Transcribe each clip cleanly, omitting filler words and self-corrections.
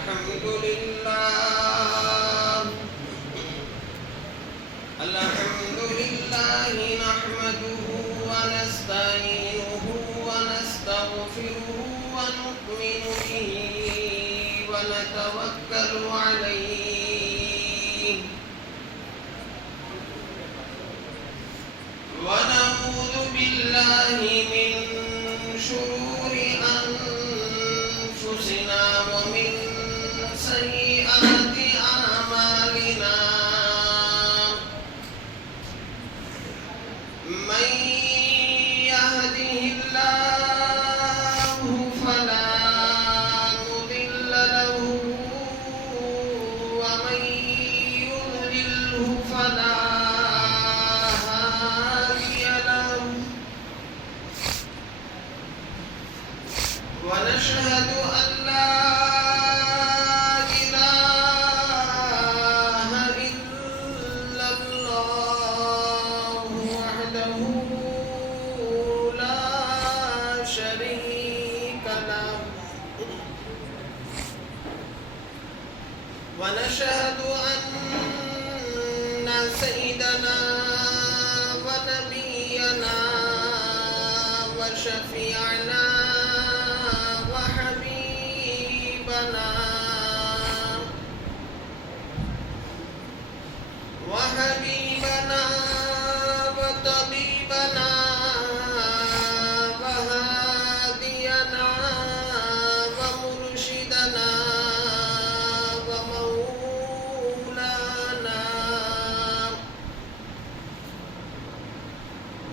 الحمد لله نحمده ونستعينه ونستغفره ونؤمن به ونتوكل عليه ونعوذ بالله من شرور أنفسنا ومن سيئات أعمالنا من يهده الله فلا مضل له ومن يضلله فلا هادي له ونشهد أن لا إله إلا الله وحده لا شريك له ونشهد أن سيدنا ونبينا وشفيعنا وحبيبنا وطبيبنا وهادينا ومرشدنا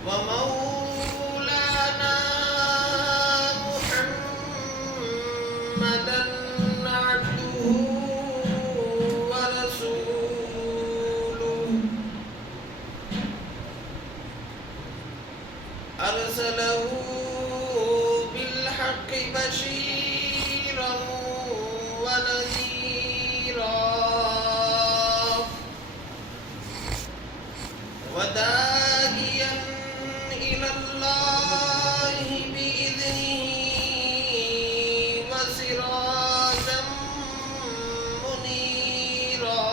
ومولانا محمدا عبده ورسوله أرسله بالحق بشيرا ونذيرا وداعيا إلى الله بإذنه وسراجا منيرا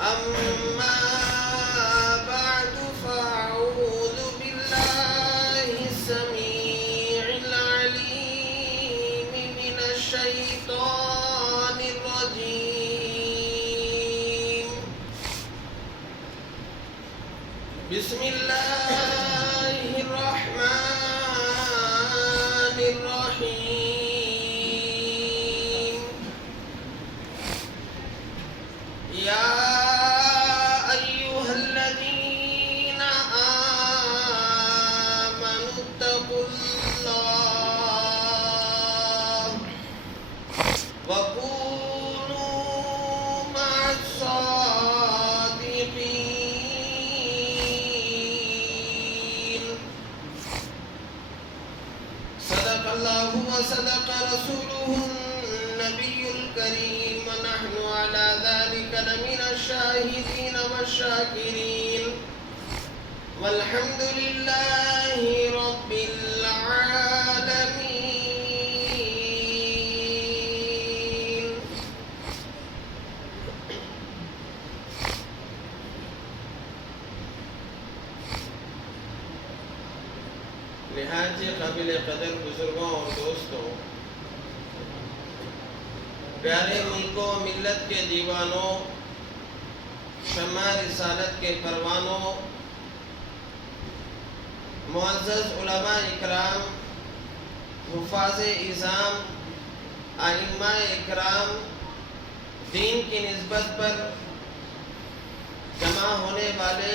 أما بعد فأعوذ بالله السميع العليم من الشيطان الرجيم بسم الله الرحمن الرحيم يا أيها الذين آمنوا اتقوا الله وكونوا مع الصادقين صدق الله وصدق رسوله النبي الكريم ونحن على ذلك لمن الشاهدين والشاكرين والحمد لله رب العالمين. نہایت قابل قدر بزرگوں اور دوستوں، پیارے ملکوں ملت کے دیوانوں، شمع رسالت کے پروانوں، معزز علماء اکرام، حفاظ اعظام، ائمہ اکرام، دین کی نسبت پر جمع ہونے والے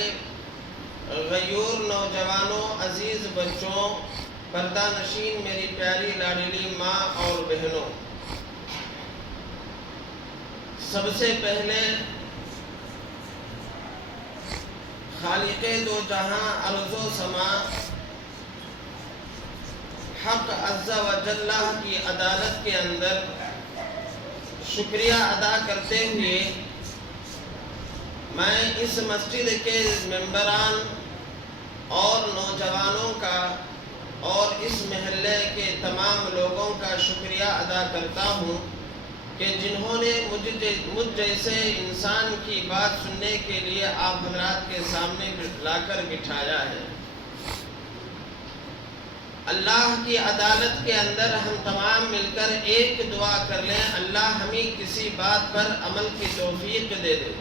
غیور نوجوانوں، عزیز بچوں، پردہ نشین میری پیاری لاڈلی ماں اور بہنوں، سب سے پہلے خالق دو جہاں ارض و سما حق عز و جل کی عدالت کے اندر شکریہ ادا کرتے ہوئے میں اس مسجد کے ممبران اور نوجوانوں کا اور اس محلے کے تمام لوگوں کا شکریہ ادا کرتا ہوں کہ جنہوں نے مجھ جیسے انسان کی بات سننے کے لیے آپ حضرات کے سامنے لا کر بٹھایا ہے۔ اللہ کی عدالت کے اندر ہم تمام مل کر ایک دعا کر لیں، اللہ ہمیں کسی بات پر عمل کی توفیق دے دے۔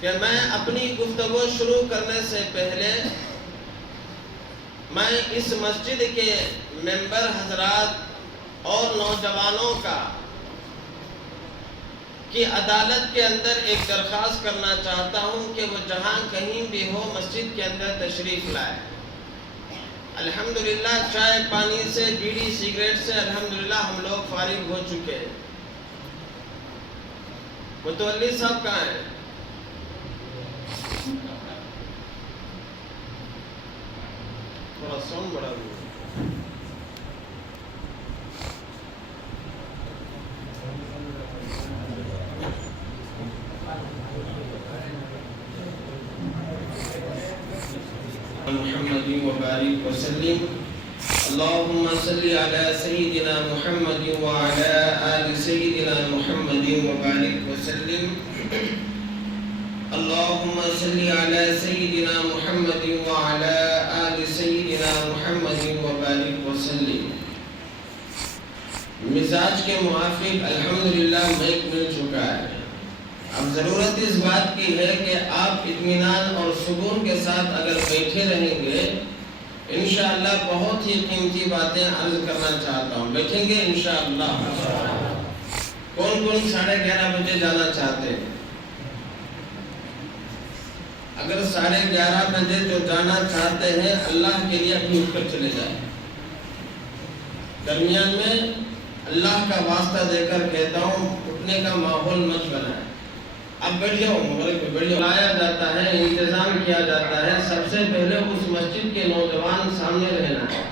کہ میں اپنی گفتگو شروع کرنے سے پہلے میں اس مسجد کے ممبر حضرات اور نوجوانوں کی عدالت کے اندر ایک درخواست کرنا چاہتا ہوں کہ وہ جہاں کہیں بھی ہو مسجد کے اندر تشریف لائے۔ الحمدللہ چائے پانی سے، بیڑی سگریٹ سے الحمدللہ ہم لوگ فارغ ہو چکے ہیں۔ متولی صاحب کہاں ہیں؟ تھوڑا ساؤنڈ بڑھا دوں۔ محمد وبارک وسلم اللهم صل على سيدنا محمد وعلى آل سيدنا محمد وبارك وسلم اللهم صل على سيدنا محمد وعلى آل سيدنا محمد وبارك وسلم۔ مزاج کے موافق الحمدللہ مائک مل چکا ہے۔ اب ضرورت اس بات کی ہے کہ آپ اطمینان اور سکون کے ساتھ اگر بیٹھے رہیں گے، انشاءاللہ بہت ہی قیمتی باتیں عرض کرنا چاہتا ہوں۔ بیٹھیں گے انشاءاللہ؟ کون 11:30 بجے جانا چاہتے ہیں؟ اگر 11:30 بجے جو جانا چاہتے ہیں اللہ کے لیے اپنی اٹھ کر چلے جائیں۔ درمیان میں اللہ کا واسطہ دے کر کہتا ہوں اٹھنے کا ماحول مت بنائیں۔ اب بیٹھ جاؤ، مغرب پہ بیٹھ جاؤ۔ لایا جاتا ہے، انتظام کیا جاتا ہے، سب سے پہلے اس مسجد کے نوجوان سامنے رہنا ہے۔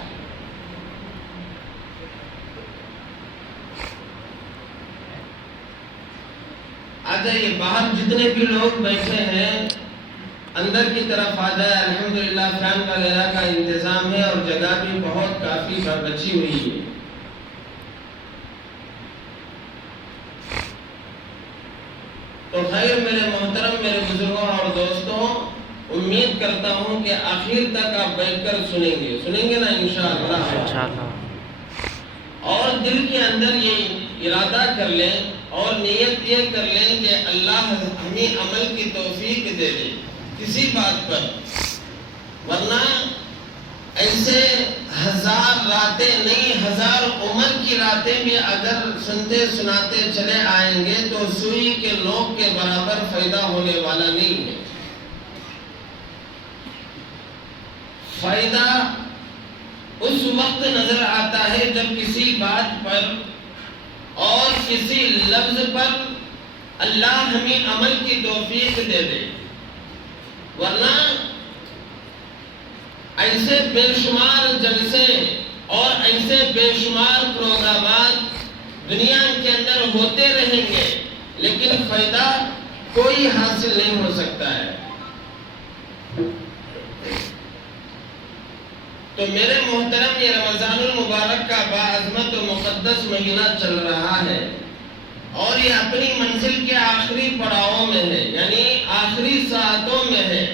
آ جائیے، باہر جتنے بھی لوگ بیٹھے ہیں اندر کی طرف آ جائے۔ الحمدللہ فین وغیرہ کا انتظام ہے اور جگہ بھی بہت کافی بچی ہوئی ہے۔ تو خیر میرے محترم، میرے بزرگوں اور دوستوں، امید کرتا ہوں کہ آخر تک آپ بیٹھ کر سنیں گے نا انشاءاللہ۔ اور دل کے اندر یہ ارادہ کر لیں اور نیت یہ کر لیں کہ اللہ ہمیں عمل کی توفیق دے دے کسی بات پر، ورنہ ایسے 1000 راتیں نہیں، 1000 عمر کی راتیں بھی اگر سنتے سناتے چلے آئیں گے تو سوئی کے نوک کے برابر فائدہ ہونے والا نہیں ہے۔ فائدہ اس وقت نظر آتا ہے جب کسی بات پر اور کسی لفظ پر اللہ ہمیں عمل کی توفیق دے دے، ورنہ ایسے بے شمار جلسے اور ایسے بے شمار پروگرامات دنیا کے اندر ہوتے رہیں گے لیکن فائدہ کوئی حاصل نہیں ہو سکتا ہے۔ تو میرے محترم، یہ رمضان المبارک کا باعظمت و مقدس مہینہ چل رہا ہے اور یہ اپنی منزل کے آخری پڑاؤں میں ہے، یعنی آخری ساعتوں میں ہے۔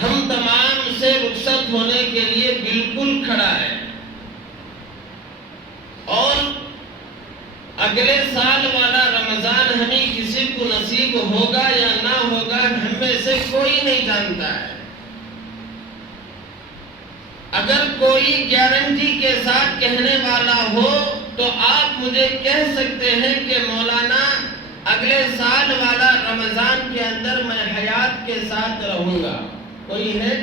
ہم تمام سے رخصت ہونے کے لیے بالکل کھڑا ہے اور اگلے سال والا رمضان ہمیں کسی کو نصیب ہوگا یا نہ ہوگا ہم میں سے کوئی نہیں جانتا ہے۔ اگر کوئی گارنٹی کے ساتھ کہنے والا ہو تو آپ مجھے کہہ سکتے ہیں کہ مولانا اگلے سال والا رمضان کے اندر میں حیات کے ساتھ رہوں گا، کوئی ہے؟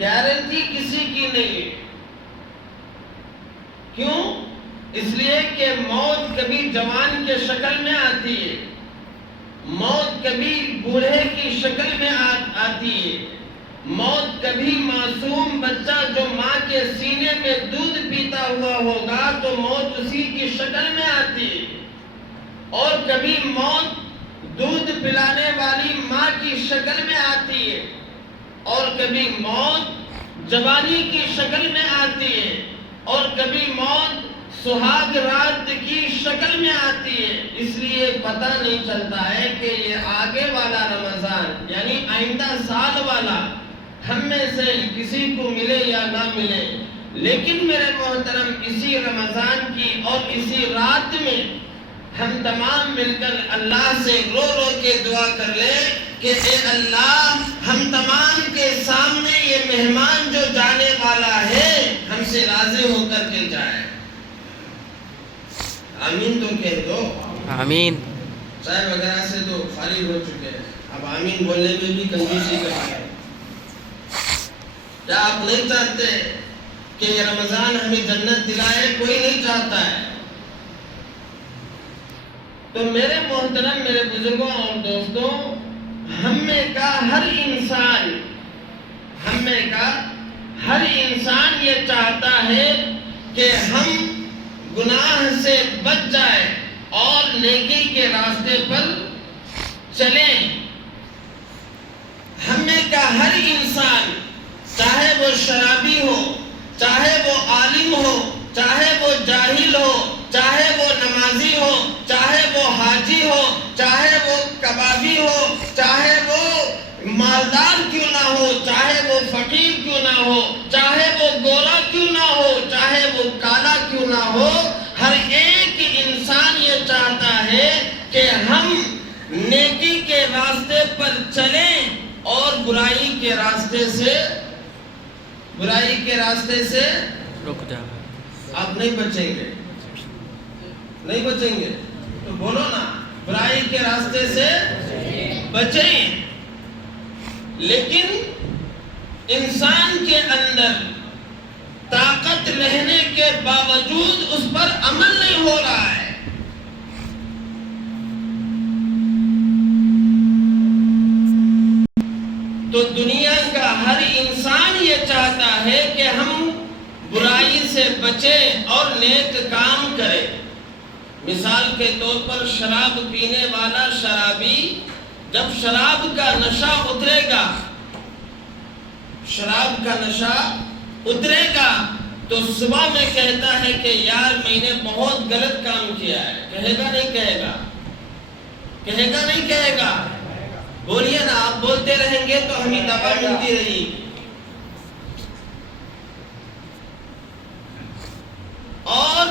گارنٹی کسی کی نہیں ہے۔ کیوں؟ اس لیے کہ موت کبھی جوان کے شکل میں آتی ہے، موت کبھی بوڑھے کی شکل میں آتی ہے، موت کبھی معصوم بچہ جو ماں کے سینے میں دودھ پیتا ہوا ہوگا تو موت اسی کی شکل میں آتی ہے، اور کبھی موت دودھ پلانے والی ماں کی شکل میں آتی ہے، اور کبھی موت جوانی کی شکل میں آتی ہے، اور کبھی موت سہاگ رات کی شکل میں آتی ہے۔ اس لیے پتہ نہیں چلتا ہے کہ یہ آگے والا رمضان یعنی آئندہ سال والا ہم میں سے کسی کو ملے یا نہ ملے، لیکن میرے محترم اسی رمضان کی اور اسی رات میں ہم تمام مل کر اللہ سے رو رو کے دعا کر لیں کہ اے اللہ، ہم تمام کے سامنے یہ مہمان جو جانے والا ہے ہم سے راضی ہو کر کے جائے۔ آمین تو کہہ دو۔ آمین۔ چائے وغیرہ سے تو فارغ ہو چکے ہیں، اب آمین بولنے میں بھی کنجوسی کرتے ہیں۔ کیا آپ نہیں چاہتے کہ یہ رمضان ہمیں جنت دلائے؟ کوئی نہیں چاہتا ہے۔ تو میرے محترم، میرے بزرگوں اور دوستوں، ہم میں کا ہر انسان یہ چاہتا ہے کہ ہم گناہ سے بچ جائے اور نیکی کے راستے پر چلیں۔ ہم میں کا ہر انسان، چاہے وہ شرابی ہو، چاہے وہ عالم ہو، چاہے وہ جاہل ہو، چاہے وہ نمازی ہو، چاہے وہ حاجی ہو، چاہے وہ کبابی ہو، چاہے وہ مالدار کیوں نہ ہو، چاہے وہ فقیر کیوں نہ ہو، چاہے وہ گورا کیوں نہ ہو، چاہے وہ کالا کیوں نہ ہو، ہر ایک انسان یہ چاہتا ہے کہ ہم نیکی کے راستے پر چلیں اور برائی کے راستے سے رک جائیں۔ آپ نہیں بچیں گے تو بولو نا، برائی کے راستے سے بچیں۔ لیکن انسان کے اندر طاقت رہنے کے باوجود اس پر عمل نہیں ہو رہا ہے۔ تو دنیا کا ہر انسان یہ چاہتا ہے کہ ہم برائی سے بچیں اور نیک کام کریں۔ مثال کے طور پر شراب پینے والا شرابی جب شراب کا نشہ اترے گا تو صبح میں کہتا ہے کہ یار میں نے بہت غلط کام کیا ہے۔ کہے گا نہیں کہے گا؟ بولیے نا، آپ بولتے رہیں گے تو ہمیں دوا ملتی رہے گی۔ اور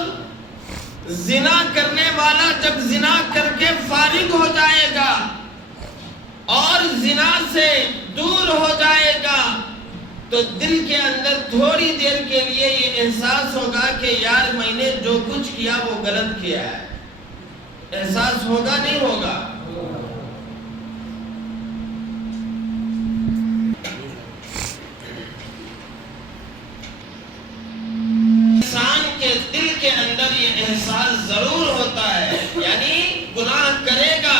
زنا کرنے والا جب زنا کر کے فارغ ہو جائے گا اور زنا سے دور ہو جائے گا تو دل کے اندر تھوڑی دیر کے لیے یہ احساس ہوگا کہ یار میں نے جو کچھ کیا وہ غلط کیا ہے۔ احساس ہوگا نہیں ہوگا؟ انسان کے دل کے اندر یہ احساس ضرور ہوتا ہے، یعنی گناہ کرے گا،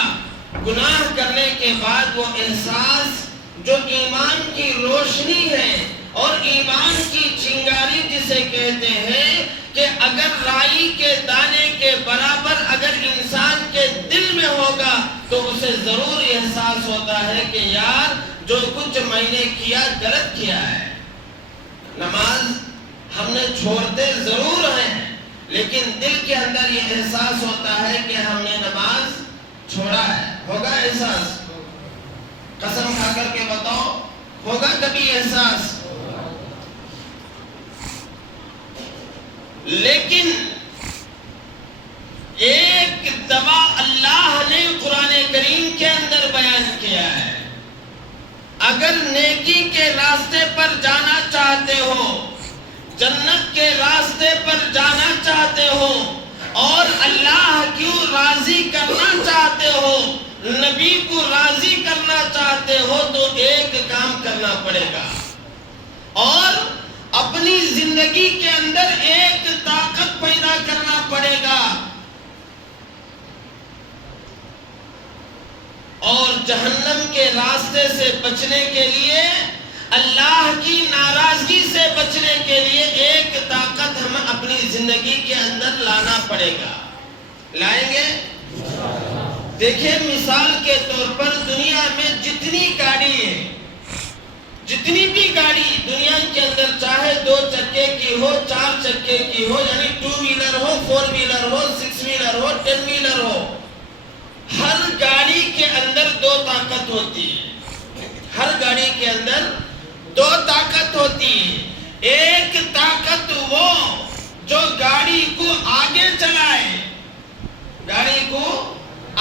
گناہ کرنے کے بعد وہ احساس جو ایمان کی روشنی ہے اور ایمان کی چنگاری جسے کہتے ہیں، کہ اگر رائی کے دانے کے برابر اگر انسان کے دل میں ہوگا تو اسے ضرور احساس ہوتا ہے کہ یار جو کچھ میں نے کیا غلط کیا ہے۔ نماز ہم نے چھوڑتے ضرور ہیں، لیکن دل کے اندر یہ احساس ہوتا ہے کہ ہم نے نماز چھوڑا ہے۔ ہوگا احساس؟ قسم کھا کر کے بتاؤ، ہوگا کبھی احساس؟ لیکن ایک دوا اللہ نے قرآن کریم کے اندر بیان کیا ہے، اگر نیکی کے راستے پر جانا چاہتے ہو، جنت کے راستے پر جانا چاہتے ہو اور اللہ کیوں راضی کرنا چاہتے ہو، نبی کو راضی کرنا چاہتے ہو، تو ایک کام کرنا پڑے گا اور اپنی زندگی کے اندر ایک طاقت پیدا کرنا پڑے گا، اور جہنم کے راستے سے بچنے کے لیے، اللہ کی ناراضگی سے بچنے کے لیے ایک طاقت ہمیں اپنی زندگی کے اندر لانا پڑے گا۔ لائیں گے؟ دیکھیں مثال کے طور پر دنیا میں جتنی گاڑی ہے، جتنی بھی گاڑی دنیا کے اندر، چاہے 2 چکے کی ہو، 4 چکے کی ہو، یعنی 2 ویلر ہو، 4 ویلر ہو، 6 ویلر ہو، 10 ویلر ہو، ہر گاڑی کے اندر 2 طاقت ہوتی ہے۔ ہر گاڑی کے اندر 2 طاقت ہوتی ہے۔ ایک طاقت وہ جو گاڑی کو آگے چلائے، گاڑی کو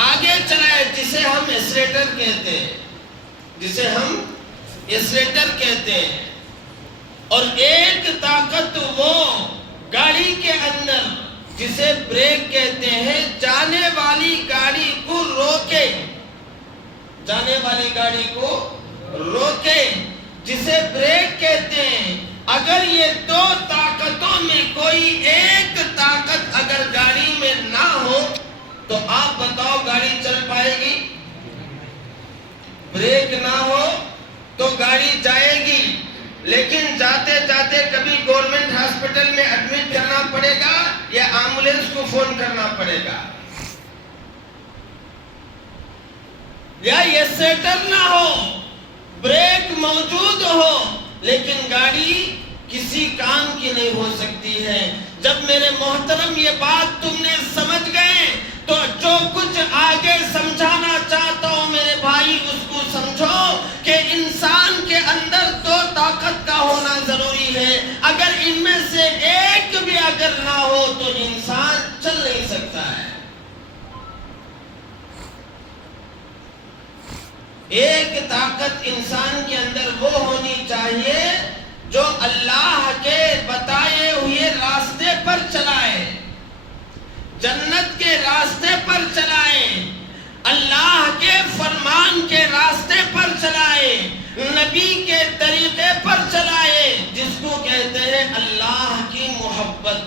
آگے چلائے، جسے ہم ایکسیلیٹر کہتے ہیں، جسے ہم ایکسیلیٹر کہتے ہیں۔ اور ایک طاقت وہ گاڑی کے اندر جسے بریک کہتے ہیں، جانے والی گاڑی کو روکے، جانے والی گاڑی کو روکے، جسے بریک کہتے ہیں۔ اگر یہ 2 طاقتوں میں کوئی ایک طاقت اگر گاڑی میں نہ ہو تو آپ بتاؤ گاڑی چل پائے گی؟ بریک نہ ہو تو گاڑی جائے گی، لیکن جاتے جاتے کبھی گورنمنٹ ہاسپٹل میں ایڈمٹ کرنا پڑے گا یا ایمبولینس کو فون کرنا پڑے گا، یا یہ سیٹر نہ ہو، بریک موجود ہو، لیکن گاڑی کسی کام کی نہیں ہو سکتی ہے۔ جب میرے محترم یہ بات تم نے سمجھ گئے تو جو کچھ آگے سمجھانا چاہتا ہوں میرے بھائی، اس کو سمجھو کہ انسان کے اندر 2 طاقت کا ہونا ضروری ہے۔ اگر ان میں سے ایک بھی اگر نہ ہو تو انسان چل نہیں سکتا ہے۔ ایک طاقت انسان کے اندر وہ ہونی چاہیے جو اللہ کے بتائے ہوئے راستے پر چلائے، جنت کے راستے پر چلائے، اللہ کے فرمان کے راستے پر چلائے، نبی کے طریقے پر چلائے، جس کو کہتے ہیں اللہ کی محبت،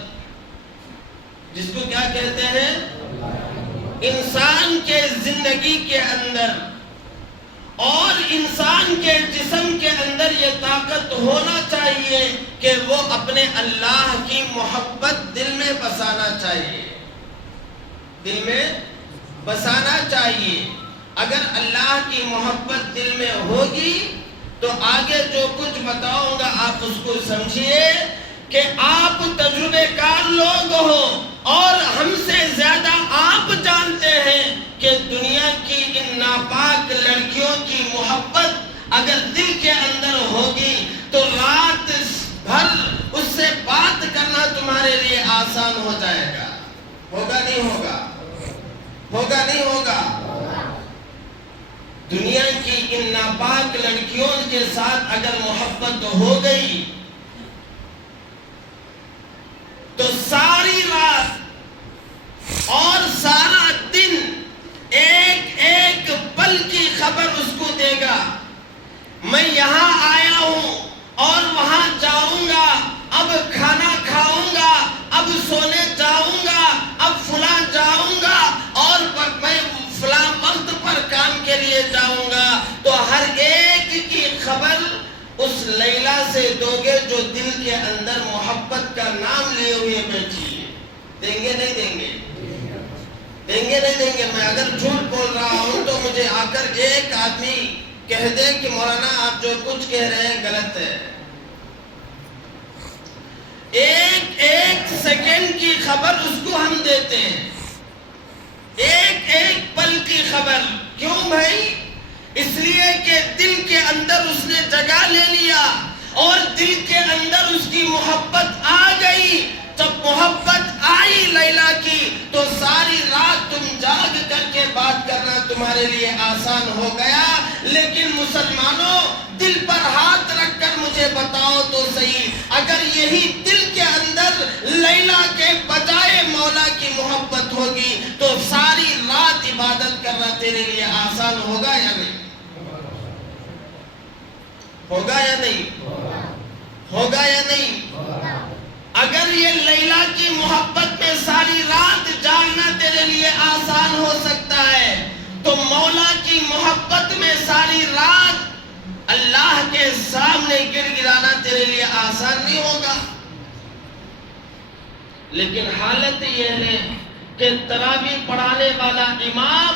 جس کو کیا کہتے ہیں؟ انسان کے زندگی کے اندر اور انسان کے جسم کے اندر یہ طاقت ہونا چاہیے کہ وہ اپنے اللہ کی محبت دل میں بسانا چاہیے، دل میں بسانا چاہیے۔ اگر اللہ کی محبت دل میں ہوگی تو آگے جو کچھ بتاؤں گا آپ اس کو سمجھیے کہ آپ تجربے کار لوگ ہو اور ہم سے زیادہ آپ جانتے ہیں کہ دنیا کی ان ناپاک لڑکیوں کی محبت اگر دل کے اندر ہوگی تو رات بھر اس سے بات کرنا تمہارے لیے آسان ہو جائے گا۔ ہوگا نہیں ہوگا؟ ہوگا نہیں ہوگا؟ دنیا کی ان ناپاک لڑکیوں کے ساتھ اگر محبت ہو گئی تو ساری رات اور سارا دن ایک ایک پل کی خبر اس کو دے گا۔ میں یہاں آیا ہوں اور وہاں جاؤں گا، اب کھانا کھاؤں گا، اب سونے جاؤں گا، اب فلاں جاؤں گا، اور میں فلاں وقت پر کام کے لیے جاؤں گا۔ تو ہر ایک کی خبر اس لیلا سے دو گے جو دل کے اندر محبت کا نام لیے ہوئے بیٹھی ہے۔ دیں گے نہیں دیں گے؟ دیں گے نہیں دیں گے؟ میں اگر جھوٹ بول رہا ہوں تو مجھے آ کر ایک آدمی کہہ دے کہ مولانا آپ جو کچھ کہہ رہے ہیں غلط ہے۔ ایک ایک سیکنڈ کی خبر اس کو ہم دیتے ہیں، ایک ایک پل کی خبر۔ کیوں بھائی؟ اس لیے کہ دل کے اندر اس نے جگہ لے لیا اور دل کے اندر اس کی محبت آ گئی۔ جب محبت آئی لیلا کی تو ساری رات تم جاگ کر کے بات کرنا تمہارے لیے آسان ہو گیا۔ لیکن مسلمانوں، دل پر ہاتھ رکھ کر مجھے بتاؤ تو صحیح، اگر یہی دل کے اندر لیلا کے بجائے مولا کی محبت ہوگی تو ساری رات عبادت کرنا تیرے لیے آسان ہوگا یا نہیں؟ ہوگا یا نہیں؟ ہوگا یا نہیں؟ اگر یہ لیلا کی محبت میں ساری رات جاگنا تیرے لیے آسان ہو سکتا ہے تو مولا کی محبت میں ساری رات اللہ کے سامنے گر گرانا تیرے لیے آسان نہیں ہوگا۔ لیکن حالت یہ ہے کہ تراویح پڑھانے والا امام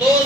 2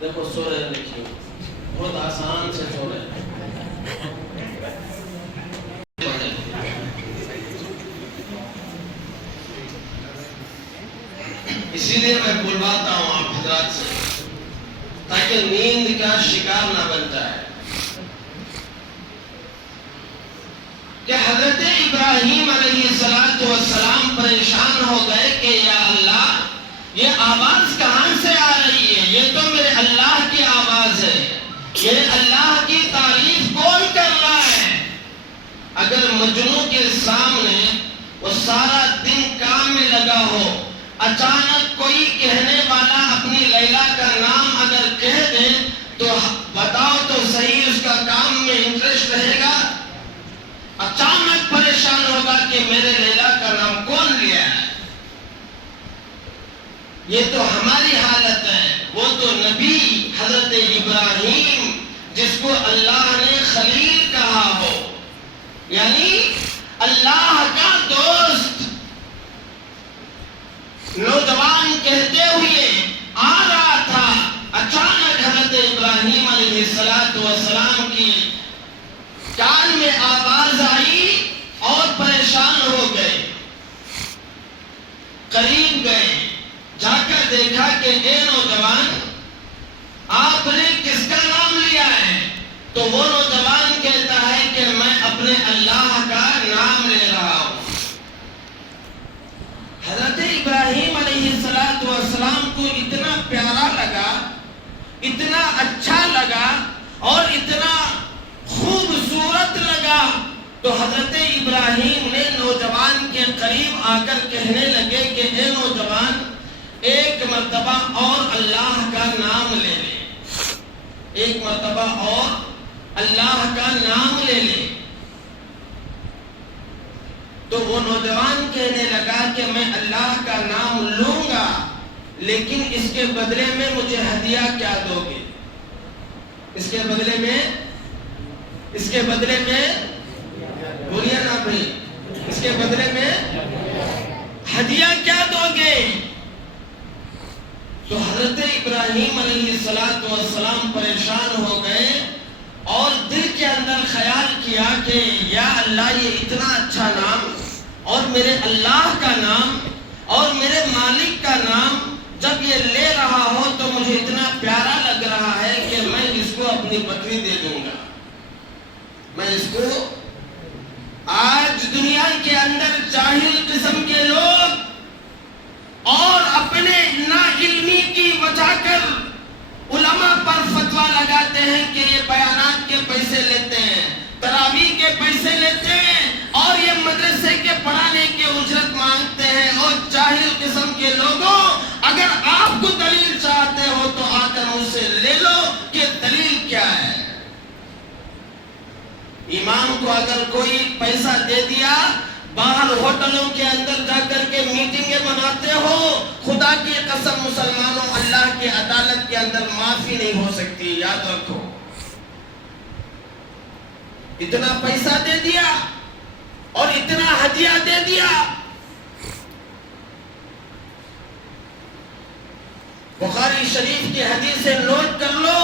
دیکھو سو رہے دیکھیے بہت آسان سے سو رہے ہیں. اسی لیے میں بلواتا ہوں آپ حضرات سے تاکہ نیند کا شکار نہ بن جائے کہ حضرت ابراہیم علیہ السلام پریشان ہو گئے کہ یا اللہ یہ آواز کہاں سے آ رہی ہے؟ یہ تو میرے اللہ کی آواز ہے. یہ اللہ کی تعریف کون کر رہا ہے؟ اگر مجنوں کے سامنے وہ سارا دن کام میں لگا ہو، اچانک کوئی کہنے والا اپنی لیلا کا نام اگر کہہ دے تو بتاؤ تو صحیح اس کا کام میں انٹرسٹ رہے گا؟ اچانک پریشان ہوگا کہ میرے لیلا کا نام کون لیا ہے. یہ تو ہماری حالت ہے. وہ تو نبی حضرت ابراہیم جس کو اللہ نے خلیل کہا ہو، یعنی اللہ کا دوست، نوجوان کہتے ہوئے آ رہا تھا. اچانک حضرت ابراہیم علیہ السلام کی کان میں آواز آئی اور پریشان ہو گئے. قریب گئے، جا کر دیکھا کہ اے نوجوان آپ نے کس کا نام لیا ہے؟ تو وہ نوجوان کہتا ہے کہ میں اپنے اللہ کا نام لے رہا ہوں. حضرت ابراہیم علیہ السلام کو اتنا پیارا لگا، اتنا اچھا لگا اور اتنا خوبصورت لگا تو حضرت ابراہیم نے نوجوان کے قریب آ کر کہنے لگے کہ اے نوجوان ایک مرتبہ اور اللہ کا نام لے لے، ایک مرتبہ اور اللہ کا نام لے لے. تو وہ نوجوان کہنے لگا کہ میں اللہ کا نام لوں گا لیکن اس کے بدلے میں مجھے ہدیہ کیا دو گے؟ اس کے بدلے میں بولیے نا بھائی، اس کے بدلے میں ہدیہ کیا دو گے؟ تو حضرت ابراہیم علیہ السلام پریشان ہو گئے اور دل کے اندر خیال کیا کہ یا اللہ یہ اتنا اچھا نام اور میرے اللہ کا نام اور میرے مالک کا نام جب یہ لے رہا ہو تو مجھے اتنا پیارا لگ رہا ہے کہ میں اس کو اپنی بکری دے دوں گا. میں اس کو آج دنیا کے اندر جاہل قسم کے لوگ اور اپنے نا علمی کی وجہ کر علماء پر فتویٰ لگاتے ہیں کہ یہ بیانات کے پیسے لیتے ہیں، تراویح کے پیسے لیتے ہیں اور یہ مدرسے کے پڑھانے کے اجرت مانگتے ہیں. اور جاہل قسم کے لوگوں، اگر آپ کو دلیل چاہتے ہو تو آ کر مجھ سے لے لو کہ دلیل کیا ہے. امام کو اگر کوئی پیسہ دے دیا، باہر ہوٹلوں کے اندر جا کر کے میٹنگیں بناتے ہو، خدا کی قسم مسلمانوں اللہ کی عدالت کے اندر معافی نہیں ہو سکتی، یاد رکھو. اتنا پیسہ دے دیا اور اتنا ہدیہ دے دیا. بخاری شریف کی حدیث نوٹ کر لو،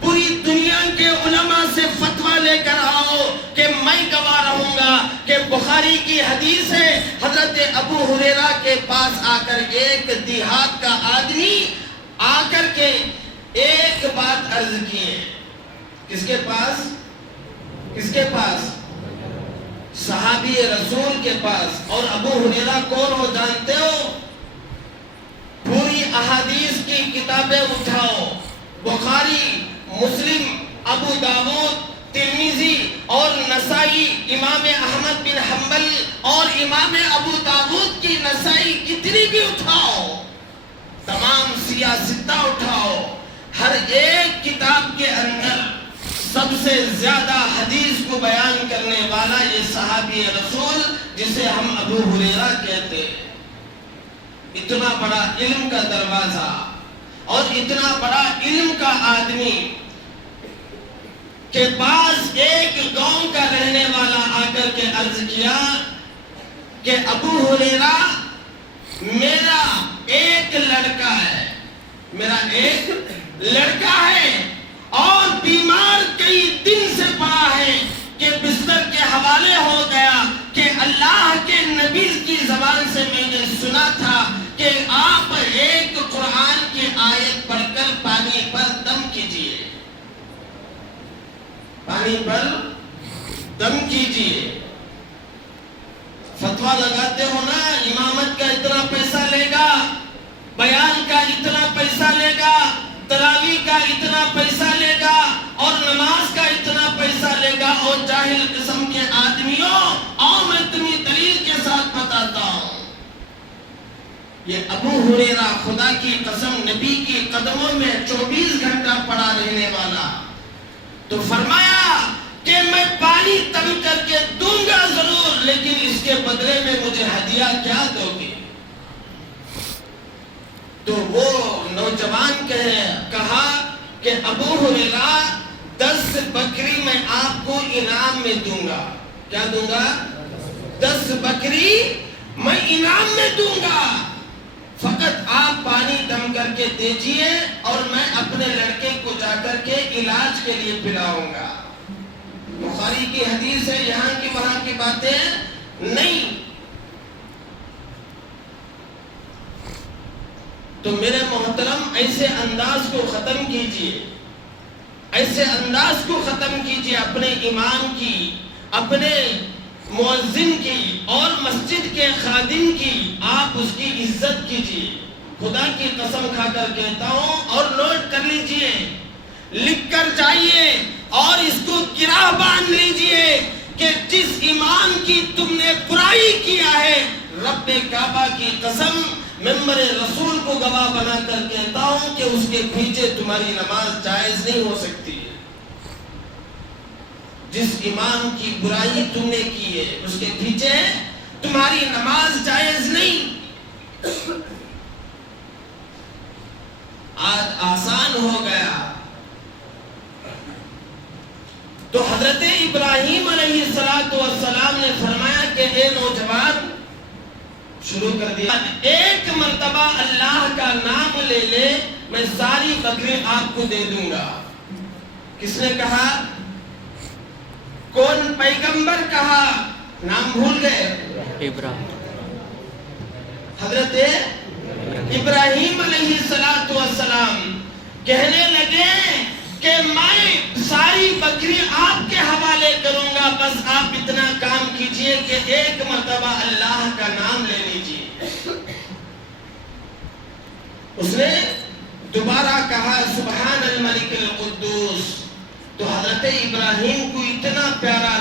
پوری دنیا کے علماء سے فتویٰ لے کر آؤ کہ میں گواہ رہوں گا کہ بخاری کی حدیث ہے. حضرت ابو ہریرہ کے پاس آ کر ایک دیہات کا آدمی آ کر کے ایک بات عرض کیے. کس کے پاس؟ صحابی رسول کے پاس. اور ابو ہریرہ کون ہو جانتے ہو؟ پوری احادیث کی کتابیں اٹھاؤ، بخاری، مسلم، ابو داؤد، ترمذی اور نسائی، امام احمد بن حنبل اور امام ابو داؤد کی نسائی کتنی بھی اٹھاؤ، تمام سیاستہ اٹھاؤ، ہر ایک کتاب کے اندر سب سے زیادہ حدیث کو بیان کرنے والا یہ صحابی رسول جسے ہم ابو ہریرہ کہتے ہیں. اتنا بڑا علم کا دروازہ اور اتنا بڑا علم کا آدمی کے پاس ایک گاؤں کا رہنے والا آ کر کے عرض کیا کہ ابو ہریرہ میرا ایک لڑکا ہے، میرا ایک لڑکا ہے اور بیمار کئی دن سے پڑا ہے کہ بستر کے حوالے ہو گیا کہ اللہ کے نبی کی زبان سے میں نے سنا تھا کہ آپ ایک قرآن کی آیت پڑھ کر پانی پر دم کیجئے، پانی پر دم کیجئے۔ فتویٰ لگاتے ہو نا، امامت کا اتنا پیسہ لے گا، بیان کا اتنا پیسہ لے گا، تراویح کا اتنا پیسہ لے گا اور نماز کا اتنا پیسہ لے گا، اور جاہل قسم کے آدمیوں، اور میں تمہیں دلیل کے ساتھ بتاتا ہوں۔ یہ ابو ہریرہ خدا کی قسم نبی کی قدموں میں 24 گھنٹہ پڑا رہنے والا، تو فرمایا کہ میں پانی تم کر کے دوں گا ضرور، لیکن اس کے بدلے میں مجھے ہدیہ کیا دو گے؟ تو وہ نوجوان کہا کہ ابو ہریرہ 10 بکری میں آپ کو انعام میں دوں گا۔ کیا دوں گا؟ 10 بکری میں انعام میں دوں گا، فقط آپ پانی دم کر کے دیجئے اور میں اپنے لڑکے کو جا کر کے علاج کے لیے پلاؤں گا۔ بخاری کی حدیث ہے، یہاں کی وہاں کی باتیں نہیں۔ تو میرے محترم ایسے انداز کو ختم کیجئے، ایسے انداز کو ختم کیجئے، اپنے امام کی، اپنے مؤذن کی اور مسجد کے خادم کی آپ اس کی عزت کیجئے۔ خدا کی قسم کھا کر کہتا ہوں، اور نوٹ کر لیجئے، لکھ کر جائیے اور اس کو گرہ باندھ لیجئے کہ جس امام کی تم نے برائی کیا ہے، رب کعبہ کی قسم ممبر رسول کو گواہ بنا کر کہتا ہوں کہ اس کے پیچھے تمہاری نماز جائز نہیں ہو سکتی ہے۔ جس امام کی برائی تم نے کی ہے اس کے پیچھے تمہاری نماز جائز نہیں۔ آج آسان ہو گیا، تو حضرت ابراہیم علیہ السلام نے فرمایا کہ اے نوجوان، شروع کر دیا، ایک مرتبہ اللہ کا نام لے لے، میں ساری بکری آپ کو دے دوں گا۔ کس نے کہا؟ کون پیغمبر کہا؟ نام بھول گئے؟ حضرت ابراہیم علیہ السلام کہنے لگے کہ میں ساری بکری آپ کے حوالے کروں گا، بس آپ اتنا کام کیجئے کہ ایک مرتبہ اللہ کا نام لے لیجئے۔ اس نے دوبارہ کہا سبحان الملک القدوس، تو حضرت ابراہیم کو اتنا پیارا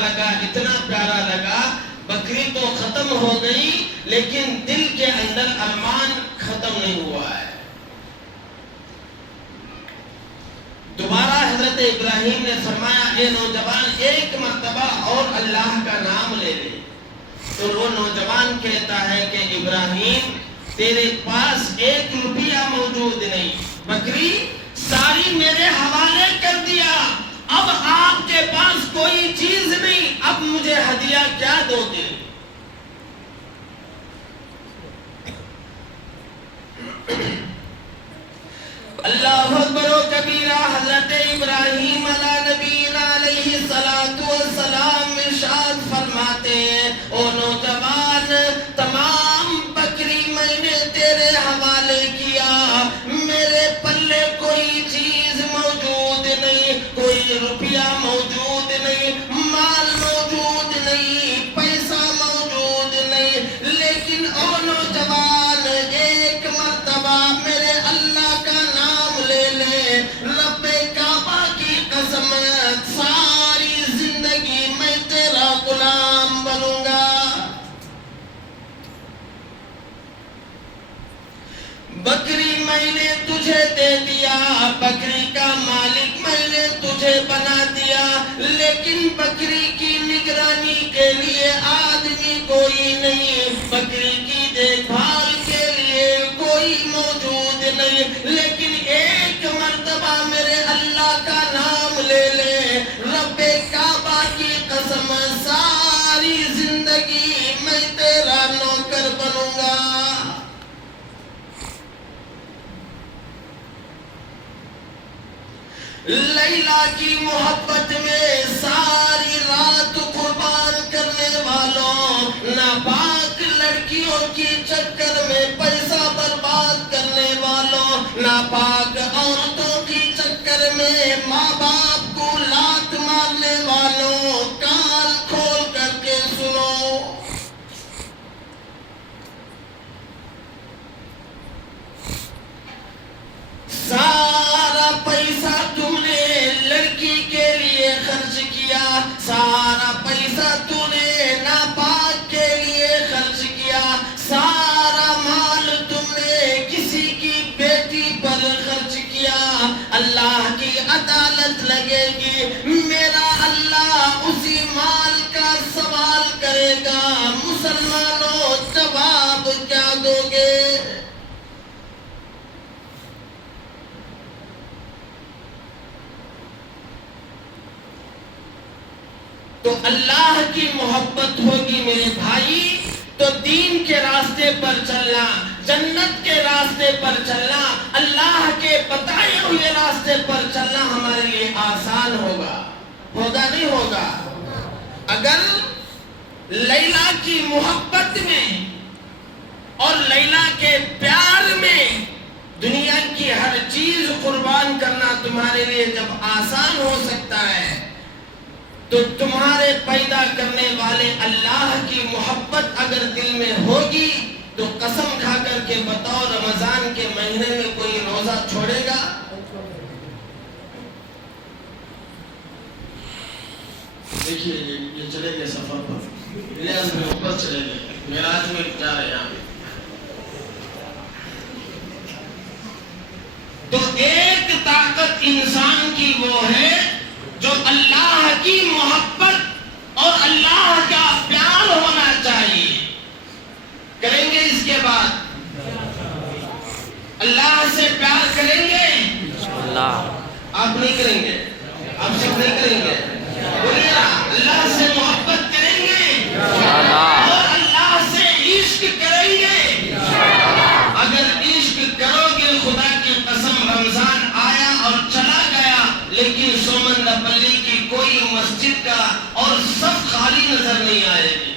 لگا، بکری تو ختم ہو گئی لیکن دل کے اندر ارمان ختم نہیں ہوا ہے۔ دوبارہ حضرت ابراہیم نے فرمایا اے نوجوان، ایک مرتبہ اور اللہ کا نام لے لے۔ تو وہ نوجوان کہتا ہے کہ ابراہیم، تیرے پاس 1 روپیہ موجود نہیں، بکری ساری میرے حوالے کر دیا، اب آپ کے پاس کوئی چیز نہیں، اب مجھے ہدیہ کیا دو گے؟ اللہ اکبر و کبیرہ۔ حضرت ابراہیم علیہ نبینا علیہ السلام ارشاد فرماتے ہیں، او نوجوان، تمام بکری میں نے تیرے حوالے کیا، میرے پلے کوئی چیز موجود نہیں، کوئی روپیہ موجود نہیں، مال موجود نہیں، پیسہ موجود نہیں، لیکن او نوجوان، ایک مرتبہ میرے اللہ کا نام لے لے، رب کعبہ کی قسم، ساری زندگی میں تیرا غلام بنوں گا۔ بکری میں نے تجھے دے دیا، بکری کا مالک میں نے تجھے بنا دیا، لیکن بکری کی نگرانی کے لیے آدمی کوئی نہیں، بکری کی دیکھ بھال کے لیے کوئی موجود نہیں، لیکن ایک مرتبہ میرے اللہ کا نام لے لے، رب کعبہ کی قسم، ساری زندگی میں تیرا نوکر بنوں گا۔ لیلا کی محبت میں ساری رات قربان کرنے والوں، ناپاک لڑکیوں کی چکر میں پیسہ برباد کرنے والوں، ناپاک عورتوں کی چکر میں ماں باپ کو لات مارنے والوں، کان کھول کر کے سنو، سارا پیسہ تم نے لڑکی کے لیے خرچ کیا، سارا پیسہ تم نے ناپاک کے لیے خرچ کیا، سارا مال تم نے کسی کی بیٹی پر خرچ کیا، اللہ کی عدالت لگے گی، میرا اللہ اسی مال کا سوال کرے گا، مسلمانوں جواب کیا دو گے؟ تو اللہ کی محبت ہوگی میرے بھائی تو دین کے راستے پر چلنا، جنت کے راستے پر چلنا، اللہ کے بتائے ہوئے راستے پر چلنا ہمارے لیے آسان ہوگا، ہوگا نہیں ہوگا؟ اگر لیلا کی محبت میں اور لیلا کے پیار میں دنیا کی ہر چیز قربان کرنا تمہارے لیے جب آسان ہو سکتا ہے تو تمہارے پیدا کرنے والے اللہ کی محبت اگر دل میں ہوگی تو قسم کھا کر کے بتاؤ رمضان کے مہینے میں کوئی روزہ چھوڑے گا؟ دیکھیے یہ چلے گئے سفر پر، ریاض میں اوپر چلے گئے، معراج میں جا رہے ہیں۔ تو ایک طاقت انسان کی وہ ہے جو اللہ کی محبت اور اللہ کا پیار ہونا چاہیے۔ کریں گے اس کے بعد اللہ سے پیار کریں گے؟ آپ نہیں کریں گے؟ آپ سب نہیں کریں گے؟ بولیے اللہ سے محبت کریں گے اور اللہ سے عشق کریں گے۔ اگر عشق کرو گے خدا کی قسم رمضان آیا اور چلا گیا لیکن سومن پلی کی کوئی مسجد کا اور سب خالی نظر نہیں آئے گی۔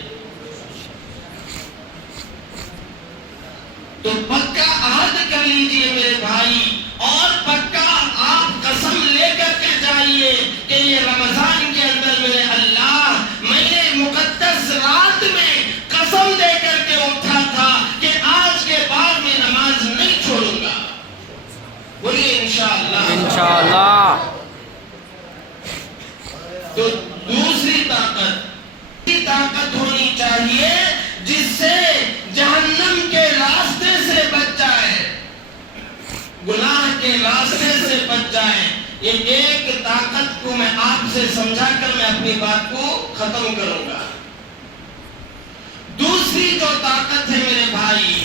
تو پکا عہد کر لیجئے میرے بھائی اور پکا آپ قسم لے کر کے جائیے کہ یہ رمضان کے اندر میرے اللہ میں نے مقدس رات میں قسم دے کر کے اٹھا تھا کہ آج کے بعد میں نماز نہیں چھوڑوں گا۔ بولیے انشاءاللہ۔ انشاءاللہ۔ تو دوسری طاقت ہونی چاہیے جس سے جہنم کے راستے سے بچ جائے، گناہ کے راستے سے بچ جائے۔ یہ ایک طاقت کو میں آپ سے سمجھا کر میں اپنی بات کو ختم کروں گا۔ دوسری جو طاقت ہے میرے بھائی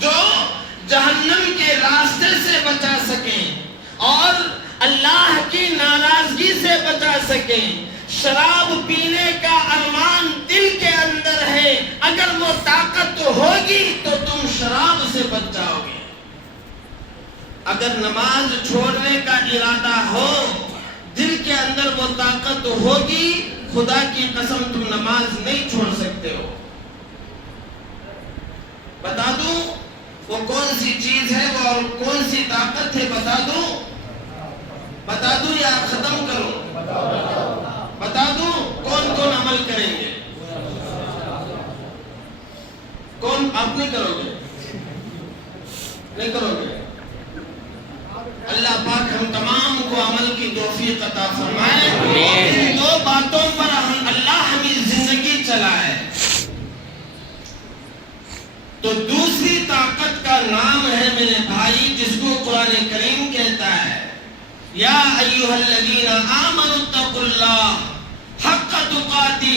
جو جہنم کے راستے سے بچا سکیں اور اللہ کی ناراضگی سے بچا سکیں، شراب پینے کا ارمان دل کے اندر ہے، اگر وہ طاقت ہوگی تو تم شراب سے بچ جاؤ گے۔ اگر نماز چھوڑنے کا ارادہ ہو، دل کے اندر وہ طاقت ہوگی، خدا کی قسم تم نماز نہیں چھوڑ سکتے ہو۔ بتا دوں وہ کون سی چیز ہے وہ اور کون سی طاقت ہے؟ بتا دوں یا ختم کروں؟ بتا دوں کون کون عمل کریں گے؟ کون؟ آپ نہیں کرو گے؟ نہیں کرو گے؟ اللہ پاک ہم تمام کو عمل کی توفیق عطا فرمائے۔ ان دو باتوں پر اللہ ہمیں زندگی چلائے۔ تو دوسری طاقت کا نام ہے میرے بھائی جس کو قرآن کریم کہتا ہے یا ایھا الذین آمنوا اتقوا اللہ حق تقاتہ،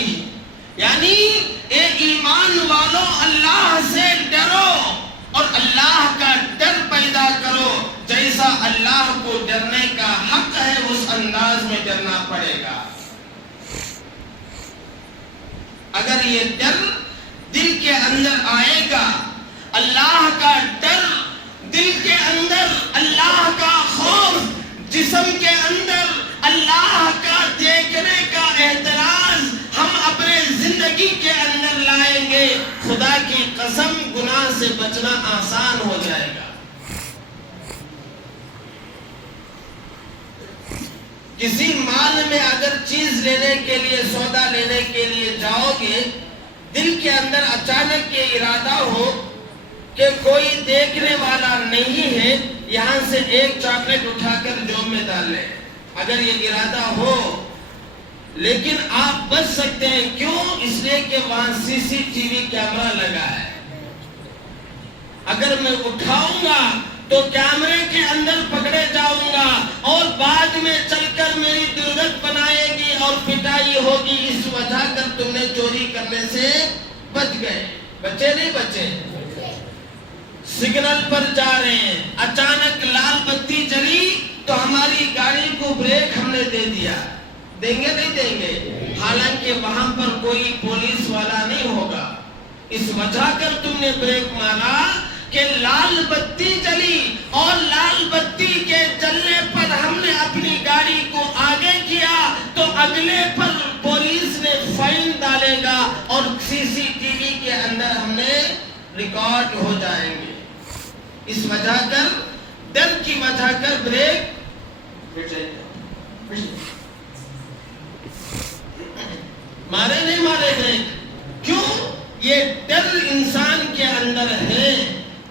یعنی اے ایمان والو اللہ سے ڈرو اور اللہ کا ڈر پیدا کرو، جیسا اللہ کو ڈرنے کا حق ہے اس انداز میں ڈرنا پڑے گا۔ اگر یہ ڈر دل کے اندر آئے گا، اللہ کا ڈر دل کے اندر، اللہ کا خوف جسم کے اندر اللہ کا دیکھنے کا احتراز ہم اپنے زندگی کے اندر لائیں گے، خدا کی قسم گناہ سے بچنا آسان ہو جائے گا۔ کسی مال میں اگر چیز لینے کے لیے، سودا لینے کے لیے جاؤ گے، دل کے اندر اچانک یہ ارادہ ہو کہ کوئی دیکھنے والا نہیں ہے، یہاں سے ایک چاکلیٹ اٹھا کر جوب میں ڈال لیں، اگر یہ ارادہ ہو، لیکن آپ بچ سکتے ہیں، کیوں؟ اس لیے کہ وہاں CCTV کیمرہ لگا ہے۔ اگر میں اٹھاؤں گا تو کیمرے کے اندر پکڑے جاؤں گا اور بعد میں چل کر میری درگت بنائے گی اور پٹائی ہوگی، اس وجہ کر تم نے چوری کرنے سے بچ گئے۔ بچے نہیں بچے؟ سگنل پر جا رہے ہیں، اچانک لال بتی جلی تو ہماری گاڑی کو بریک ہم نے دے دیا، دیں گے نہیں دیں گے؟ حالانکہ وہاں پر کوئی پولیس والا نہیں ہوگا، اس وجہ کر تم نے بریک مارا کہ لال بتی جلی، اور لال بتی کے جلنے پر ہم نے اپنی گاڑی کو آگے کیا تو اگلے پر پولیس نے فائن ڈالے گا اور CCTV کے اندر ہم نے ریکارڈ ہو جائیں گے۔ اس وجہ کر، ڈر کی وجہ کر بریک مارے نہیں مارے گئے، کیوں؟ یہ ڈر انسان کے اندر ہے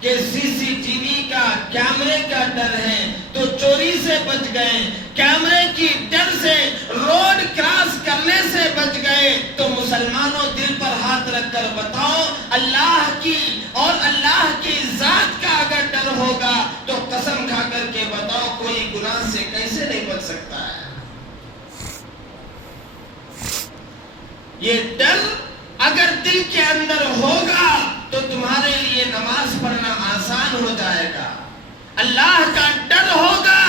کہ CCTV کا، کیمرے کا ڈر ہے تو چوری سے بچ گئے، کیمرے کی ڈر سے روڈ کراس کرنے سے بچ گئے۔ تو مسلمانوں دل پر ہاتھ رکھ کر بتاؤ، اللہ کی اور اللہ کی ذات کا اگر ڈر ہوگا تو قسم کھا کر کے بتاؤ کوئی گناہ سے کیسے نہیں بچ سکتا ہے۔ یہ ڈر اگر دل کے اندر ہوگا تو تمہارے لیے نماز پڑھنا آسان ہو جائے گا، اللہ کا ڈر ہوگا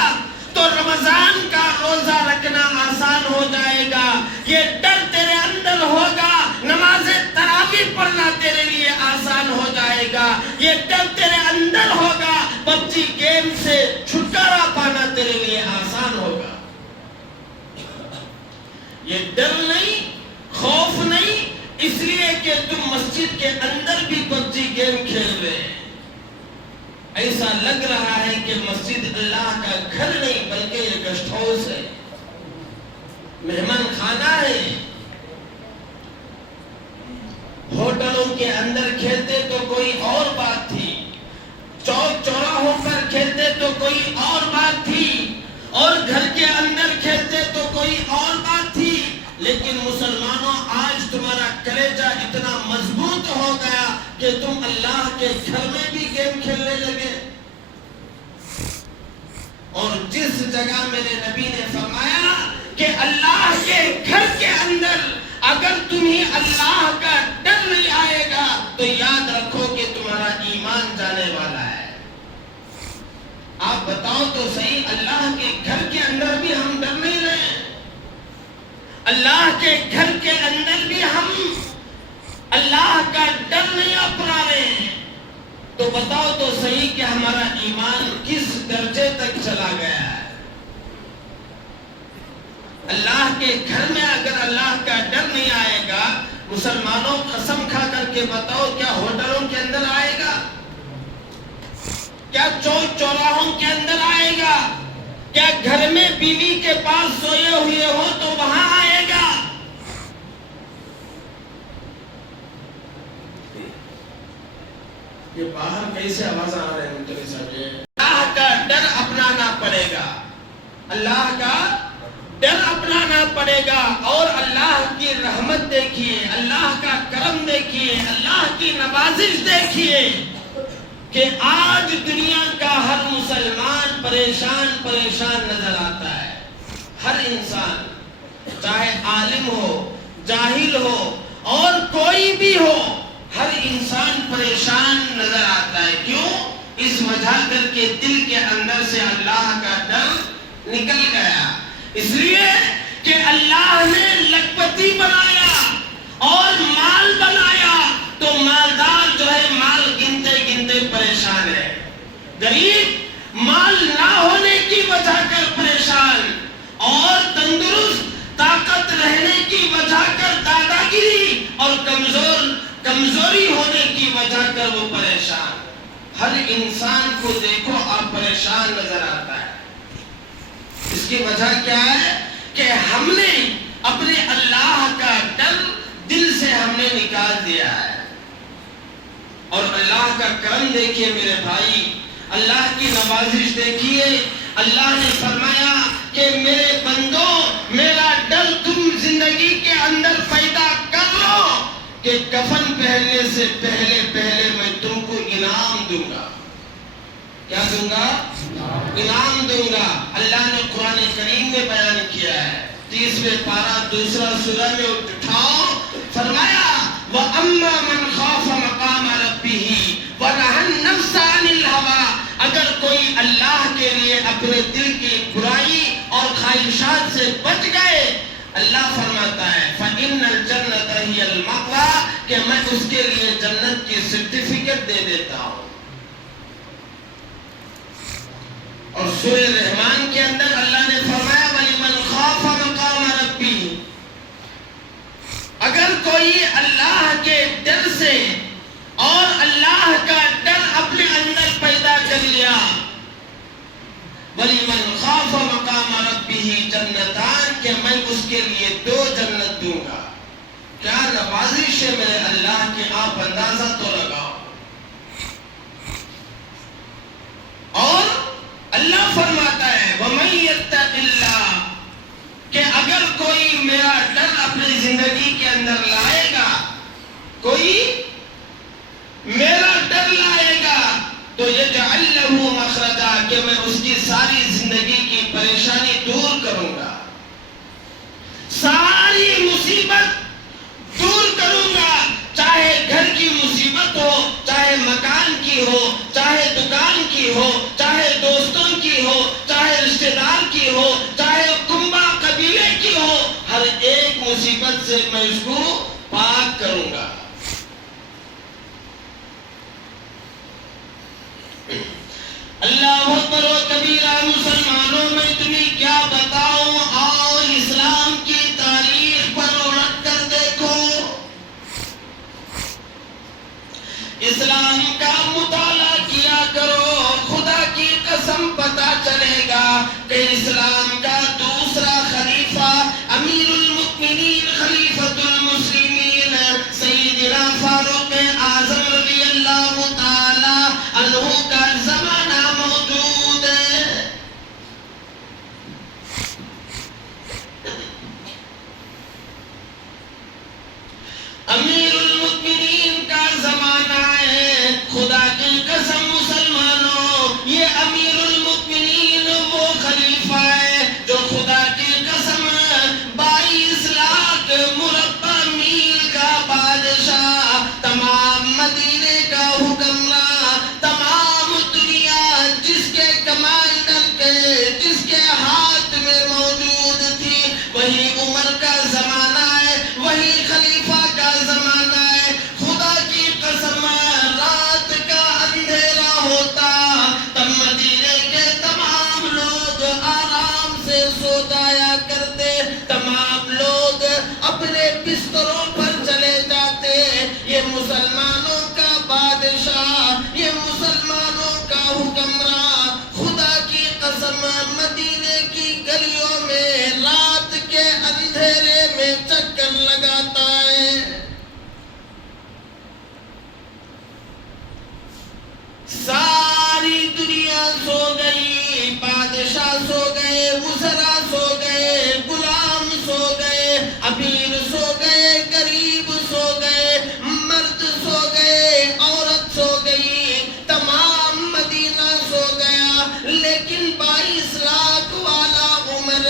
تو رمضان کا روزہ رکھنا آسان ہو جائے گا، یہ ڈر تیرے اندر ہوگا، نماز تراویح پڑھنا تیرے لیے آسان ہو جائے گا، یہ ڈر تیرے اندر ہوگا، PUBG گیم سے چھٹکارا پانا تیرے لیے آسان ہوگا۔ یہ ڈر نہیں، خوف نہیں، اس لیے کہ تم مسجد کے اندر بھی PUBG گیم کھیل رہے ہیں، ایسا لگ رہا ہے کہ مسجد اللہ کا گھر نہیں بلکہ یہ گیسٹ ہاؤس ہے، مہمان خانہ ہے۔ ہوٹلوں کے اندر کھیلتے تو کوئی اور بات تھی، چوک چوراہوں پر کھیلتے تو کوئی اور بات تھی، اور گھر کے اندر کھیلتے تو کوئی اور بات تھی، لیکن مسلمانوں آج تمہارا کلیجہ اتنا مضبوط ہو گیا کہ تم اللہ کے گھر میں بھی گیم کھیلنے لگے۔ اور جس جگہ میرے نبی نے فرمایا کہ اللہ کے گھر کے اندر اگر تمہیں اللہ کا ڈر نہیں آئے گا تو یاد رکھو کہ تمہارا ایمان جانے والا ہے۔ آپ بتاؤ تو صحیح، اللہ کے گھر کے اندر بھی ہم ڈر نہیں رہے، اللہ کے گھر کے اندر بھی ہم اللہ کا ڈر نہیں اپنا رہے ہیں، تو بتاؤ تو صحیح کہ ہمارا ایمان کس درجے تک چلا گیا ہے۔ اللہ کے گھر میں اگر اللہ کا ڈر نہیں آئے گا، مسلمانوں قسم کھا کر کے بتاؤ کیا ہوٹلوں کے اندر آئے گا؟ کیا چوک چوراہوں کے اندر آئے گا؟ کیا گھر میں بیوی کے پاس سوئے ہوئے ہو تو وہاں آئے گا؟ یہ باہر کیسے آواز آ رہے ہیں؟ اللہ کا ڈر اپنانا پڑے گا، اللہ کا ڈر اپنانا پڑے گا، اور اللہ کی رحمت دیکھیے، اللہ کا کرم دیکھیے، اللہ کی نوازش دیکھیے کہ آج دنیا کا ہر مسلمان پریشان نظر آتا ہے، ہر انسان، چاہے عالم ہو، جاہل ہو اور کوئی بھی ہو، ہر انسان پریشان نظر آتا ہے۔ کیوں؟ اس وجہ کر کے دل کے اندر سے اللہ کا ڈر نکل گیا، اس لیے کہ اللہ نے لکھپتی بنایا اور مال بنایا تو مالدار جو ہے مال گنتے گنتے پریشان ہے، غریب مال نہ ہونے کی وجہ کر پریشان مگر وہ پریشان. ہر انسان کو دیکھو آپ پریشان نظر آتا ہے. اس کی وجہ کیا ہے کہ ہم نے اپنے اللہ کا ڈر دل سے ہم نے نکال دیا ہے. اور اللہ کا کرم دیکھیے میرے بھائی, اللہ کی نوازش دیکھیے. اللہ نے فرمایا کہ میرے بندوں, میرا ڈر تم زندگی کے اندر پیدا کر لو کہ کفن پہننے سے پہلے میں تم کو انعام دوں گا. کیا دوں گا؟ انعام دوں گا. اللہ نے قرآن کریم میں بیان کیا ہے 30ویں پارہ 2 سورہ میں اٹھاؤ, فرمایا وَأَمَّا مَنْ خَافَ مَقَامَ رَبِّهِ وَنَهَى النَّفْسَ عَنِ الْهَوَىٰ. اگر کوئی اللہ کے لیے اپنے دل کی برائی اور خواہشات سے بچ گئے, اللہ فرماتا ہے فَإِنَّ الْجَنَّةَ هِيَ الْمَأْوَىٰ کہ میں اس کے لیے جنت کی سرٹیفکیٹ دے دیتا ہوں. اور سورہ رحمان کے اندر اللہ نے فرمایا وَلِمَنْ خَافَ مَقَامَ رَبِّهِ. اگر کوئی اللہ کے ڈر سے اور اللہ کا ڈر اپنے اندر پیدا کر لیا, وَلِمَنْ خَافَ مَقَامَ رَبِّهِ جَنَّتَانِ کہ میں اس کے لیے 2 جنت دوں گا. کیا نوازش ہے میرے اللہ کی, آپ اندازہ تو لگاؤ. اور اللہ فرماتا ہے وَمَن يَتَّقِ اللَّهَ کہ اگر کوئی میرا ڈر اپنی زندگی کے اندر لائے گا, کوئی میرا ڈر لائے گا تو یجعل لہ مخرجا کہ میں اس کی ساری زندگی کی پریشانی دور کروں گا, ساری مصیبت دور کروں گا. چاہے گھر کی مصیبت ہو, چاہے مکان کی ہو, چاہے دکان کی ہو, چاہے دوستوں کی ہو, چاہے رشتہ دار کی ہو, چاہے کنبہ قبیلے کی ہو, ہر ایک مصیبت سے میں اس کو پاک کروں گا. اللہ اکبر و کبیرہ. مسلمانوں میں تمہیں کیا بتاؤں, آؤ اسلام کی تاریخ پر الٹ کر دیکھو. اسلام کا مطالعہ کیا کرو, خدا کی قسم پتہ چلے گا کہ اسلام کا دوسرا خلیفہ امیر المؤمنین خلیفۃ المسلمین سیدنا فاروق اعظم رضی اللہ تعالی عنہ کا زمانہ موجود ہے. امیر المؤمنین کا زمانہ ہے. خدا کی قسم مسلمانوں, یہ امیر المؤمنین وہ خلیفہ ہے جو خدا کی قسم 22 لاکھ مربع میل کا بادشاہ, تمام مدینے کا حکمراں, تمام دنیا جس کے کمانڈر کے, جس کے ہاتھ میں موجود تھی, وہی عمر کا زمانہ ہے, وہی خلیفہ کا زمانہ ہے. خدا کی قسم رات کا اندھیرا ہوتا تب مدینے کے تمام لوگ آرام سے سو جایا کرتے, تمام لوگ اپنے بستروں پر چلے جاتے. یہ مسلمانوں کا بادشاہ, یہ مسلمانوں کا حکمراں, خدا کی قسم مدینے کی گلیوں میں رات کے اندھیرے میں چکر لگاتا ہے. ساری دنیا سو گئی, بادشاہ سو گئے, وزراء سو گئے, غلام سو گئے, امیر سو گئے, غریب سو گئے, مرد سو گئے, عورت سو گئی, تمام مدینہ سو گیا. لیکن 22 لاکھ والا عمر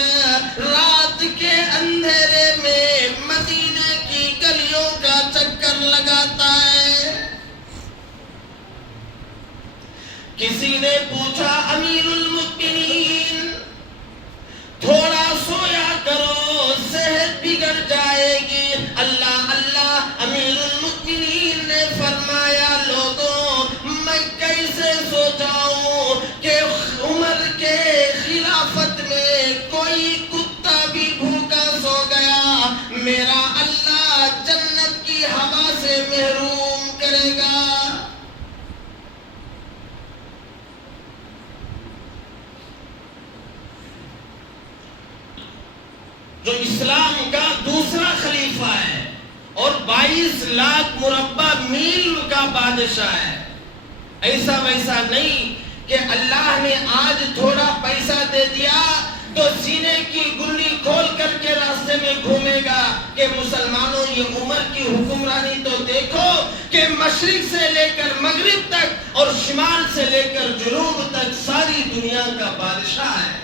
رات کے اندھیرے میں مدینہ کی گلیوں کا چکر لگاتا ہے. کسی نے پوچھا امیر المؤمنین تھوڑا سویا کرو, صحت بگڑ جائے گی. اللہ اللہ. امیر المؤمنین نے فرمایا لوگوں میں کیسے سو جاؤں کہ عمر کے خلافت میں کوئی کتا بھی بھوکا سو گیا, میرا اللہ جنت کی ہوا سے محروم کرے گا. جو اسلام کا دوسرا خلیفہ ہے اور 22 لاکھ مربع میل کا بادشاہ ہے. ایسا ویسا نہیں کہ اللہ نے آج تھوڑا پیسہ دے دیا تو سینے کی گلی کھول کر کے راستے میں گھومے گا کہ مسلمانوں یہ عمر کی حکمرانی تو دیکھو کہ مشرق سے لے کر مغرب تک اور شمال سے لے کر جنوب تک ساری دنیا کا بادشاہ ہے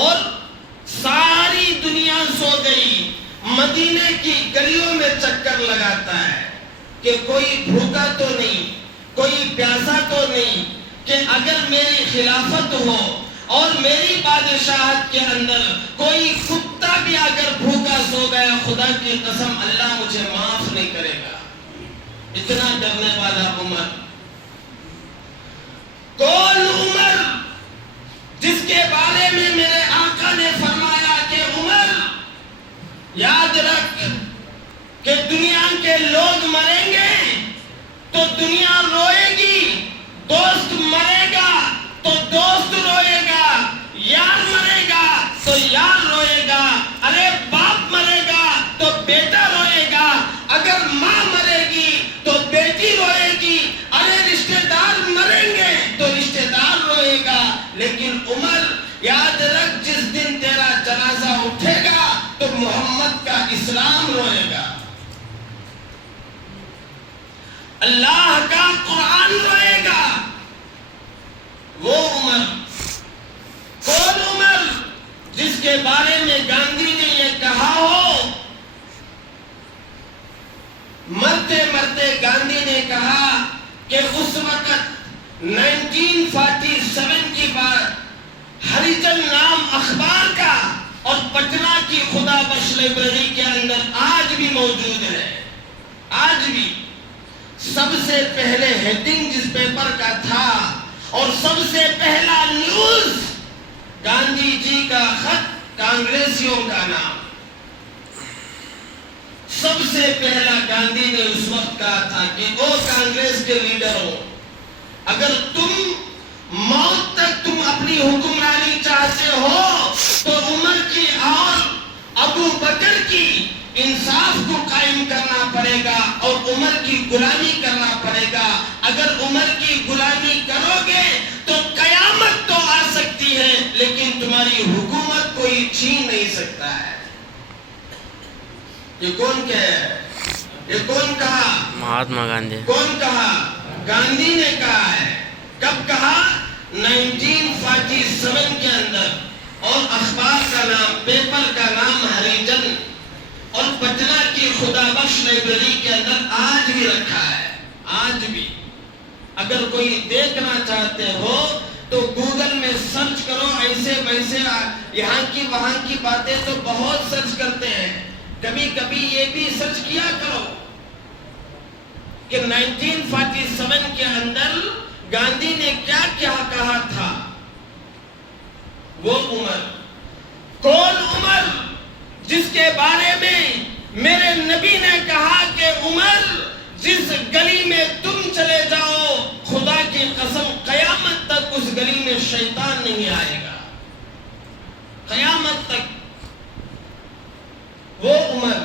اور ساری دنیا سو گئی. مدینے کی گلیوں میں چکر لگاتا ہے کہ کوئی بھوکا تو نہیں, کوئی پیاسا تو نہیں, کہ اگر میری خلافت ہو اور میری بادشاہت کے اندر کوئی کتا بھی اگر بھوکا سو گیا خدا کی قسم اللہ مجھے معاف نہیں کرے گا. اتنا ڈرنے والا عمر. کون عمر جس کے بارے میں میرے آقا نے فرمایا کہ عمر یاد رکھ کہ دنیا کے لوگ مریں گے تو دنیا روئے گی, دوست مرے گا تو دوست روئے گا, یار مرے گا تو یار روئے گا, ارے باپ مرے گا تو بیٹا روئے گا, اگر ماں مرے گی تو بیٹی روئے گی, ارے رشتہ دار مریں گے تو رشتہ دار روئے گا. لیکن عمر یاد رکھ جس دن تیرا جنازہ اٹھے گا تو محمد کا اسلام روئے گا, اللہ کا قرآن روئے گا. وہ عمر, کون عمر جس کے بارے میں گاندھی نے یہ کہا ہو, مرتے مرتے گاندھی نے کہا کہ اس وقت 1947 کی بات ہریجن نام اخبار کا اور پٹنہ کی خدا بخش لائبریری کے اندر آج بھی موجود ہے. آج بھی سب سے پہلے ہیڈنگ جس پیپر کا تھا اور سب سے پہلا نیوز گاندھی جی کا خط, کانگریسیوں کا نام. سب سے پہلا گاندھی نے اس وقت کہا تھا کہ وہ کانگریس کے لیڈر ہو, اگر تم موت تک تم اپنی حکمرانی چاہتے ہو تو عمر کی اور ابو بکر کی انصاف کو قائم کرنا پڑے گا اور عمر کی غلامی کرنا پڑے گا. اگر عمر کی غلامی کرو گے تو قیامت تو آ سکتی ہے لیکن تمہاری حکومت کوئی چھین نہیں سکتا ہے. یہ کون کہے؟ یہ کون کہا؟ مہاتما گاندھی. کون کہا؟ گاندھی نے کہا ہے. کب کہا؟ 1947 کے اندر. اور اخبار کا نام, پیپر کا نام ہریجن اور پٹنہ کی خدا بخش لائبریری کے اندر آج بھی رکھا ہے. آج بھی اگر کوئی دیکھنا چاہتے ہو تو گوگل میں سرچ کرو. ایسے ویسے یہاں کی وہاں کی باتیں تو بہت سرچ کرتے ہیں, کبھی کبھی یہ بھی سرچ کیا کرو کہ 1947 کے اندر گاندھی نے کیا کیا کہا تھا. وہ عمر, کون عمر جس کے بارے میں میرے نبی نے کہا کہ عمر جس گلی میں تم چلے جاؤ خدا کی قسم قیامت تک اس گلی میں شیطان نہیں آئے گا, قیامت تک. وہ عمر.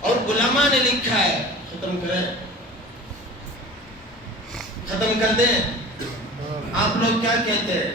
اور علماء نے لکھا ہے, ختم کریں, ختم کر دیں. آپ لوگ کیا کہتے ہیں؟